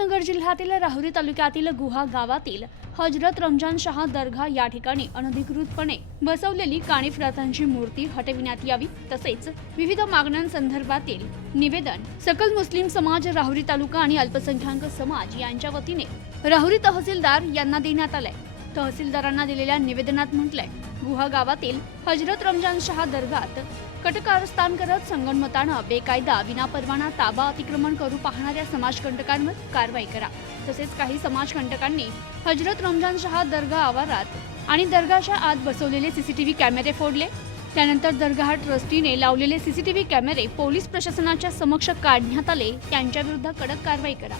अहमदनगर जिल्ह्यातील राहुरी तालुक्यातील गुहा गावातील हजरत रमजान शहा दर्गा या ठिकाणी अनधिकृतपणे बसवलेली काणीफ रथांची मूर्ती हटविण्यात यावी तसेच विविध मागण्यांसंदर्भातील निवेदन सकल मुस्लिम समाज राहुरी तालुका आणि अल्पसंख्याक समाज यांच्या वतीने राहुरी तहसीलदार यांना देण्यात आलंय. तहसीलदारांना दिलेल्या निवेदनात म्हटलंय गुहा गावातील हजरत रमजान शहा दर्गात कटकारस्थान करत संगणमतानं बेकायदा विनापरवाना ताबा अतिक्रमण करू पाहणाऱ्या समाजकंटकांवर कारवाई करा. तसेच काही समाजकंटकांनी हजरत रमजान शहा दर्गा आवारात आणि दर्गाच्या आत बसवलेले सीसीटीव्ही कॅमेरे फोडले. त्यानंतर दर्गा ट्रस्टीने लावलेले सीसीटीव्ही कॅमेरे पोलीस प्रशासनाच्या समक्ष काढण्यात आले. त्यांच्याविरुद्ध कडक कारवाई करा.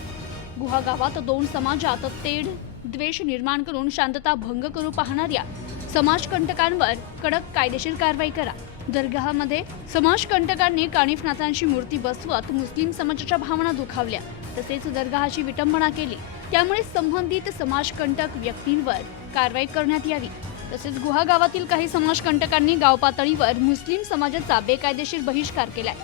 गुहा गावात दोन समाजात तेढ द्वेष निर्माण करून शांतता भंग करू पाहणाऱ्या समाजकंटकांवर कडक कायदेशीर कारवाई करा. दर्गामध्ये समाजकंटकांनी कानिफनाथांची मूर्ती बसवत मुस्लिम समाजाच्या भावना दुखावल्या. तसेच दर्गाची विटंबना केली. त्यामुळे संबंधित समाजकंटक व्यक्तींवर कारवाई करण्यात यावी. तसेच गुहा गावातील काही समाजकंटकांनी गाव पातळीवर मुस्लिम समाजाचा बेकायदेशीर बहिष्कार केलाय.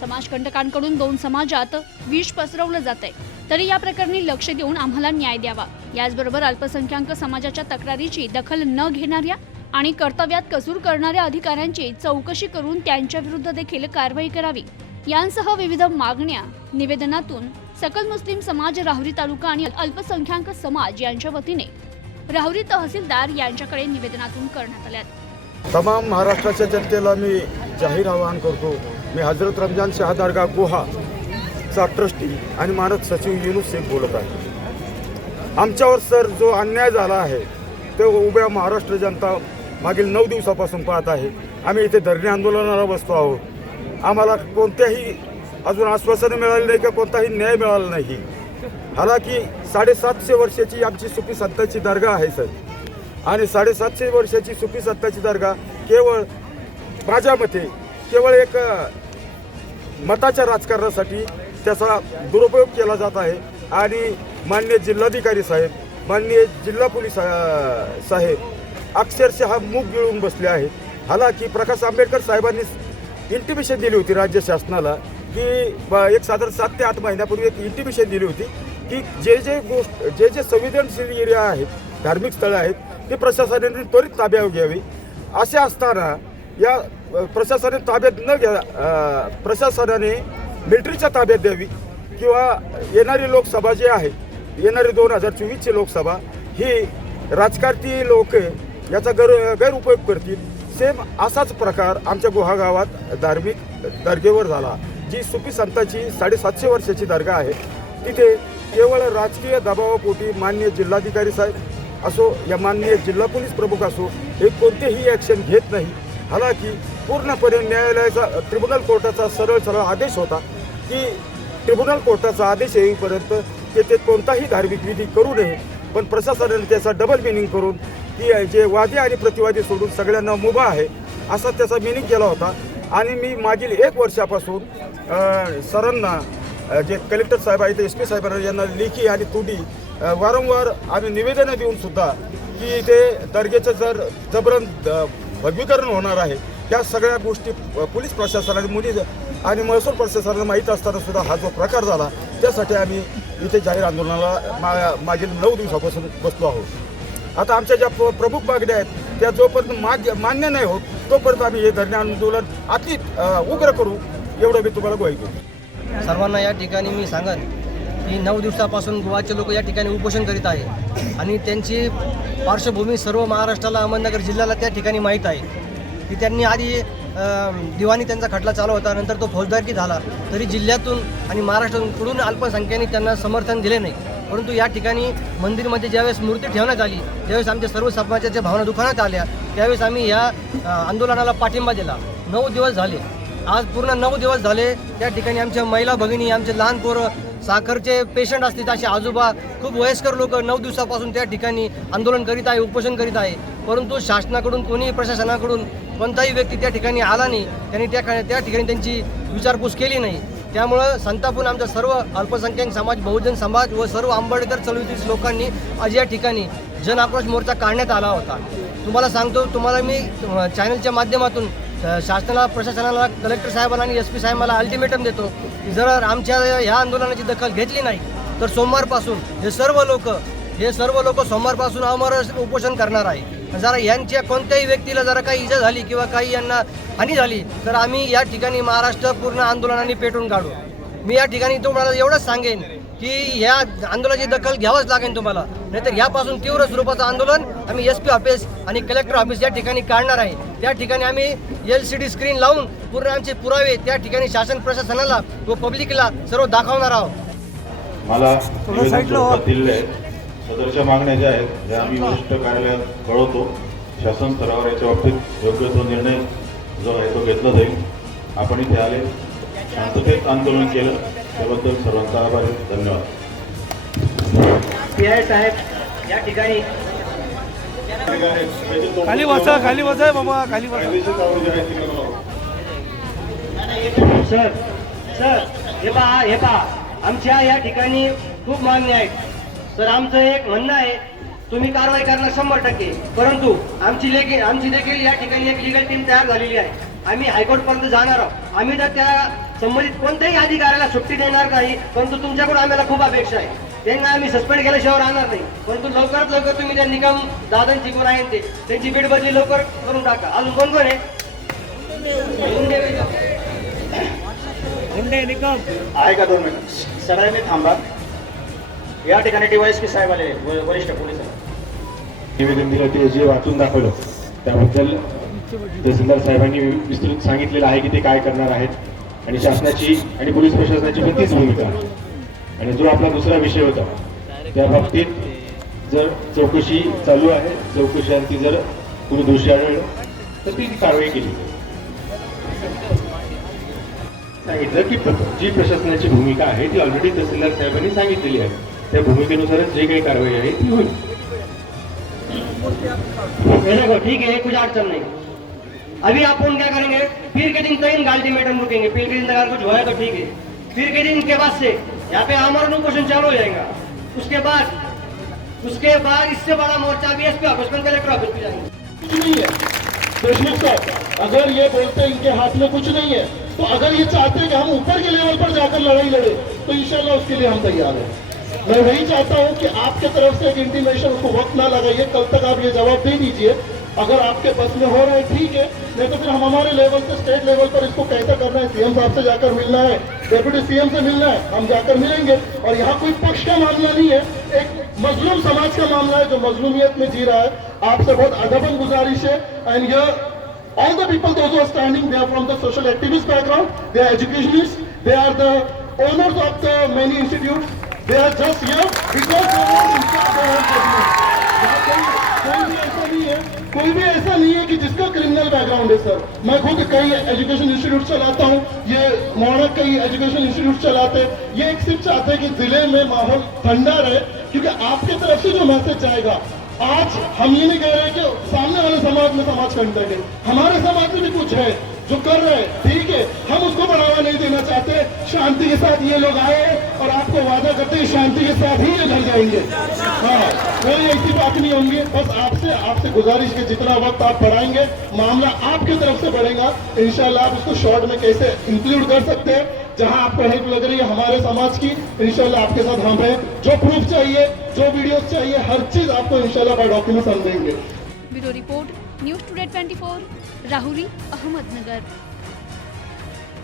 समाजकंटकांकडून दोन समाजात विष पसरवलं जात आहे तरी या प्रकरणी लक्ष देऊन आम्हाला न्याय द्यावा. याचबरोबर अल्पसंख्याक समाजाच्या तक्रारीची दखल न घेणाऱ्या आणि कर्तव्यात कसूर करणाऱ्या अधिकाऱ्यांची चौकशी करून त्यांच्याविरुद्ध देखील कारवाई करावी. यांसह विविध मागण्या निवेदनातून सकल मुस्लिम समाज राहुरी तालुका आणि अल्पसंख्याक समाज यांच्या वतीने राहुरी तहसीलदार यांच्याकडे निवेदनातून करण्यात आल्या तमाम महाराष्ट्राच्या जनतेला मी जाहीर आवाहन करतो. मी हजरत रमजान शहादारगा गुहा चा ट्रस्टी आणि मानद सचिव युनुस शेख बोलत आहे. आमच्यावर सर जो अन्याय झाला आहे तो उभ्या महाराष्ट्र जनता मागील नऊ दिवसापासून पाहत आहे. आम्ही इथे धरणे आंदोलनाला बसतो आहोत. आम्हाला कोणत्याही अजून आश्वासनं मिळाली नाही का? कोणताही न्याय मिळाला नाही. हालाकी साडेसातशे वर्षाची आमची सुपी सत्ताची दर्गा आहे सर. आणि साडेसातशे वर्षाची सुपी सत्ताची दर्गा केवळ माझ्या मते केवळ एक मताच्या राजकारणासाठी त्याचा दुरुपयोग केला जात आहे. आणि माननीय जिल्हाधिकारी साहेब माननीय जिल्हा पोलीस साहेब अक्षरशः मूग गिळून बसले आहेत. हालाकी प्रकाश आंबेडकर साहेबांनी इंटिमेशन दिली होती राज्य शासनाला की एक साधारण सात ते आठ महिन्यापूर्वी एक इंटिमेशन दिली होती की जे जे गोष्ट जे जे संवेदनशील एरिया आहेत धार्मिक स्थळं आहेत ते प्रशासनाने त्वरित ताब्यावर घ्यावी. असे असताना या प्रशासनाने ताब्यात न घ्या प्रशासनाने मिलिटरीच्या ताब्यात द्यावी किंवा येणारी लोकसभा जी आहे येणारी दोन हजार चोवीसची लोकसभा ही राजकारती लोक याचा गैर गैरउपयोग करतील. सेम असाच प्रकार आमच्या गुहा गावात धार्मिक दर्गेवर झाला. जी सुफी संतांची साडेसातशे वर्षाची दर्गा आहे. तिथे केवळ राजकीय दबावापोटी मान्य जिल्हाधिकारी साहेब असो या माननीय जिल्हा पोलीस प्रमुख असो हे कोणतेही ॲक्शन घेत नाही. हालाकी पूर्णपणे न्यायालयाचा ट्रिब्युनल कोर्टाचा सरळ सरळ आदेश होता की ट्रिब्युनल कोर्टाचा आदेश येईपर्यंत तेथे कोणताही धार्मिक विधी करू नये. पण प्रशासनाने त्याचा डबल मिनिंग करून की जे वादी आणि प्रतिवादी सोडून सगळ्यांना मुभा आहे असा त्याचा मिनिंग केला होता. आणि मी मागील एक वर्षापासून सरांना जे कलेक्टर साहेब आहेत एस पी साहेबांना यांना लेखी आणि तुटी वारंवार आम्ही निवेदनं देऊन सुद्धा की ते दर्गेचं जर जबरन अ, भगवीकरण होणार आहे त्या सगळ्या गोष्टी पोलीस प्रशासनाने मुली आणि महसूल प्रशासनाला माहीत असताना सुद्धा हा जो प्रकार झाला त्यासाठी आम्ही इथे जाहीर आंदोलनाला मा मागील नऊ दिवसापासून बसलो आहोत. आता आमच्या ज्या प्रमुख मागण्या आहेत त्या जोपर्यंत माग मान्य नाही होत तोपर्यंत आम्ही हे धरणे आंदोलन अति उग्र करू एवढं मी तुम्हाला ग्वाही देतो. सर्वांना या ठिकाणी मी सांगन की नऊ दिवसापासून गोवाचे लोक या ठिकाणी उपोषण करीत आहे. आणि त्यांची पार्श्वभूमी सर्व महाराष्ट्राला अहमदनगर जिल्ह्याला त्या ठिकाणी माहीत आहे. की त्यांनी आधी दिवाणी त्यांचा खटला चालू होता नंतर तो फौजदारकी झाला. तरी जिल्ह्यातून आणि महाराष्ट्रातून कुठून अल्पसंख्याने त्यांना समर्थन दिले नाही. परंतु या ठिकाणी मंदिरमध्ये ज्यावेळेस मूर्ती ठेवण्यात आली त्यावेळेस आमच्या सर्व समाजाच्या भावना दुखावण्यात आल्या त्यावेळेस आम्ही या आंदोलनाला पाठिंबा दिला. नऊ दिवस झाले. आज पूर्ण नऊ दिवस झाले. त्या ठिकाणी आमच्या महिला भगिनी आमचे लहान पोरं साखरचे पेशंट असतील असे आजोबा खूप वयस्कर लोक नऊ दिवसापासून त्या ठिकाणी आंदोलन करीत आहे उपोषण करीत आहे. परंतु शासनाकडून कोणीही प्रशासनाकडून कोणताही व्यक्ती त्या ठिकाणी आला नाही. त्यांनी त्या त्या ठिकाणी त्यांची विचारपूस केली नाही. त्यामुळं संतापून आमचा सर्व अल्पसंख्याक समाज बहुजन समाज व सर्व आंबेडकर चळवळीतील लोकांनी आज या ठिकाणी जन आक्रोश मोर्चा काढण्यात आला होता. तुम्हाला सांगतो तुम्हाला मी चॅनलच्या माध्यमातून शासनाला प्रशासनाला कलेक्टर साहेबांना आणि एस पी साहेबांना अल्टिमेटम देतो की जर आमच्या ह्या आंदोलनाची दखल घेतली नाही तर सोमवारपासून हे सर्व लोक हे सर्व लोक सोमवारपासून अमर उपोषण करणार आहे. जरा यांच्या कोणत्याही व्यक्तीला जरा काही इजा झाली किंवा काही यांना हानी झाली तर आम्ही या ठिकाणी महाराष्ट्र पूर्ण आंदोलनाने पेटून काढू. मी या ठिकाणी तुम्हाला एवढंच सांगेन की या आंदोलनाची दखल घ्यावंच लागेल तुम्हाला. नाहीतर यापासून तीव्र स्वरूपाचं आंदोलन आम्ही एस पी ऑफिस आणि कलेक्टर ऑफिस या ठिकाणी काढणार आहे. त्या ठिकाणी आम्ही एल सी डी स्क्रीन लावून पूर्ण आमचे पुरावे त्या ठिकाणी शासन प्रशासनाला व पब्लिकला सर्व दाखवणार आहोत. मला सदरच्या मागण्या ज्या आहेत त्या आम्ही वरिष्ठ कार्यालयात कळवतो. शासन स्तरावर याच्या बाबतीत योग्य तो निर्णय जो आहे तो घेतला जाईल. आपण इथे आले शांततेत आंदोलन केलं त्याबद्दल सर्वांचा आभार. आहे धन्यवाद. पी आय साहेब या ठिकाणी खाली बसा खाली बसा बाबा खाली बसा. सर सर हे पहा हे पहा. आमच्या या ठिकाणी खूप मागण्या आहेत. सर आमचं एक म्हणणं आहे तुम्ही कारवाई करणार शंभर टक्के. परंतु आमची लेखी आमची देखील या ठिकाणी एक लिगल टीम तयार झालेली आहे. आम्ही हायकोर्ट पर्यंत जाणार आहोत. आम्ही तर त्या संबंधित कोणत्याही अधिकाऱ्याला सुट्टी देणार नाही परंतु तुमच्याकडून आम्हाला खूप अपेक्षा आहे. त्यांना आम्ही सस्पेंड केल्याशिवाय राहणार नाही. परंतु लवकरात लवकर तुम्ही त्या निकम दादांची कोण आहे ते. त्यांची बीट बदली लवकर करून टाका. अजून कोण कोण आहे? आहे का दोन मिनिट? सगळ्यांनी थांबा. या ठिकाणी डीवायएसपी पी साहेब आले व- वरिष्ठ पोलीस निवेदन दिलं ते जे वाचून दाखवलं त्याबद्दल तहसीलदार साहेबांनी विस्तृत सांगितलेलं आहे की ते काय करणार आहेत आणि शासनाची आणि पोलीस प्रशासनाची पण तीच भूमिका आणि जो आपला दुसरा विषय होता त्या बाबतीत जर चौकशी चालू आहे चौकशी जर कोणी दोषी आढळलं तर ती कारवाई केली सांगितलं की प्र- जी प्रशासनाची भूमिका आहे ती ऑलरेडी तहसीलदार साहेबांनी सांगितलेली आहे. त्या भूमिकेनुसारच जे काही कारवाई आहे ती होईल. देखो ठीक है कुछ अड़चन नहीं. अभी आप फ़ोन क्या करेंगे? फिर के दिन तीन अल्टीमेटम रुकेंगे फिर के दिन तक अगर कुछ हुआ है तो ठीक है. फिर के दिन के बाद से यहाँ पे आमरण क्वेश्चन चालू हो जाएगा. उसके बाद उसके बाद इससे बड़ा मोर्चा भी एस पी ऑफ़िस में कलेक्टर ऑफ़िस पे जाएँगे. है. देशमुख साहब अगर ये बोलते हैं इनके हाथ में कुछ नहीं है तो अगर ये चाहते हैं कि हम ऊपर के लेवल पर जाकर लड़ाई लड़े तो इंशाल्लाह उसके लिए हम तैयार हैं. मैं वही चाहता हूँ कि आपके तरफ़ से एक इंटीमेशन उसको वक्त ना लगाइए, कल तक आप ये जवाब दे दीजिए। अगर आपके बस में हो रहा है, ठीक है। नहीं तो फिर हम हमारे लेवल से स्टेट लेवल पर इसको कैसे करना है? सीएम साहब से जाकर मिलना है डेप्यूटी सीएम से मिलना है, हम जाकर मिलेंगे। और यहाँ कोई पक्ष का मामला नहीं है, एक मजलूम समाज का मामला है जो मजलूमियत में जी रहा है। आपसे बहुत अदबन गुजारिश है। एंड ये all the people, those who are standing, they are from the social activist background, they are educationists, they are the owners of the many institutes want to impact their own government. कोई भी ऐसा नहीं है। कोई भी ऐसा नहीं है कि जिसका क्रिमिनल बैकग्राउंड है सर मैं खुद कई एजुकेशन इंस्टीट्यूट चलाता हूँ। ये मोहना कई एजुकेशन इंस्टीट्यूट चलाते हैं। ये एक सिर्फ़ चाहते हैं कि ज़िले में माहौल ठंडा रहे, क्योंकि आपके तरफ़ से जो मैसेज आएगा, आज हम ये नहीं कह रहे कि सामने वाले समाज में समाज कंटक है। हमारे समाज में भी कुछ है। जो कर रहे हैं, ठीक है, हम उसको बढ़ावा नहीं देना चाहते। शांति के साथ ये लोग आए और आपको वादा करते हैं, शांति के साथ ही ये घर जाएँगे। हाँ कोई ऐसी बात नहीं होंगी। बस आपसे आपसे गुजारिश के जितना वक्त आप बढ़ाएँगे, मामला आपकी तरफ़ से बढ़ेगा। इंशाल्लाह आप उसको शॉर्ट में कैसे इंक्लूड कर सकते हैं, जहाँ आपको हेल्प लग रही है हमारे समाज की, इंशाल्लाह आपके साथ हम हैं। जो प्रूफ चाहिए, जो वीडियोस चाहिए, हर चीज़ आपको इंशाल्लाह बाय डॉक्यूमेंट्स हम देंगे। Bureau report, news today twenty Rahuri Ahmednagar.